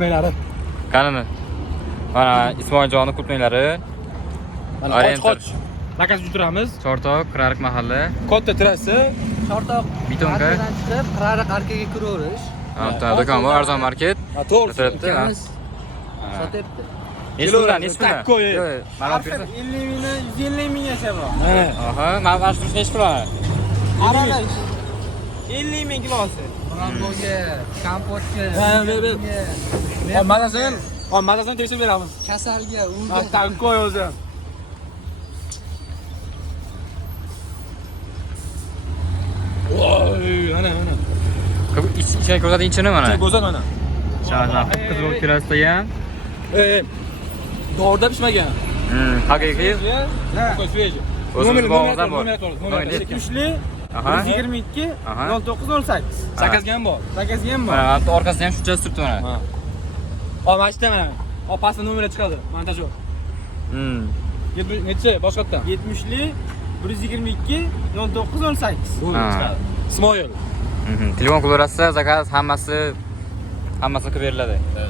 Meylari. Qanimi? Mana Ismoiljonning qutnilari. Mana Oriental. qoch. Nakaz juturamiz. Chortoq, Qirariq mahalla. Katta trassa. Chortoq Bitonka. chiqib, Qirariq arkaga kiraverish. Anta do'kon bor, arzon market. Ha, to'g'ri. O'tiribdi. Ikkalamiz sotyapti. Nechidan, nechidan? Tak qo'y. Mana bersa. 50 mingdan 150 ming yashab bor. Mana. Aha, mana mana shu hech pulani. Aralash. 50 ming kilosi. Ramboga, kompotga. Ha, ber. Mazasini tekshirib beramiz. Kasalga, Ha, unga. tak qo'y o'zi. Voy, mana. Ichini ko'rsatingchini mana. Go'zal mana. Shahar qizil kirasida ham. Doğruda pişmegen. Haqiqiy. Qo'y sveji. O'zimiz bog'da bor. 70li Aha. 122 Aha. 0908. Zakazga ham bor. Zakazga ham bor. Mana orqasida ham shuncha turibdi mana. Ha. Ol, mana ishda mana. Ol, pastda nomeri chiqadi. Montaj yo'q. Necha boshqatdan? 70li 122 0918. Bo'ldi, Ha. chiqadi. Ismoil. Telefon qilaverasiz, zakaz hammasi qilib beriladi. Da.